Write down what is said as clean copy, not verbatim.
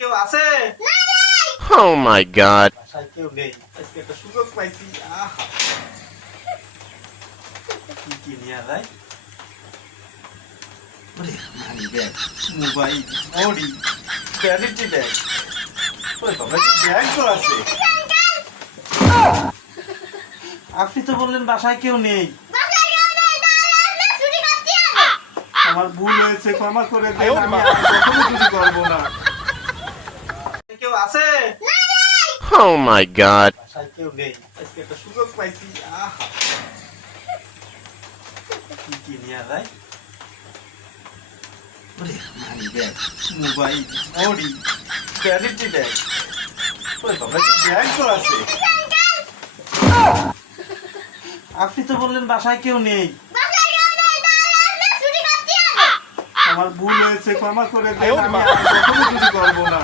কেউ আছে? Oh my god. বাসায় কেউ নেই, আজকে একটা সুযোগ পাইছি। আহা, কি কি নিয়ে যায়? ওরে, মানি ব্যাগ, মোবাইল, ঘড়ি, ভ্যানিটি ব্যাগ। ওরে বাবা, ব্যাগ তো আছে। আপনি তো বললেন বাসায় কেউ নেই। আমার ভুল হয়েছে, ক্ষমা করে দেন, আমি আর কখনো চুরি করবো না। কেউ আছে? Oh my god. বাসায় কেউ নেই, আজকে একটা সুযোগ পাইছি। আহা, কি কি নিয়ে যায়? ওরে, মানি ব্যাগ, মোবাইল, ঘড়ি, ভ্যানিটি ব্যাগ। ওরে বাবা, ব্যাগ তো আছে। আপনি তো বললেন বাসায় কেউ নেই। আমার ভুল হয়েছে, ক্ষমা করে দেন, আমি আর কখনো চুরি করবো না।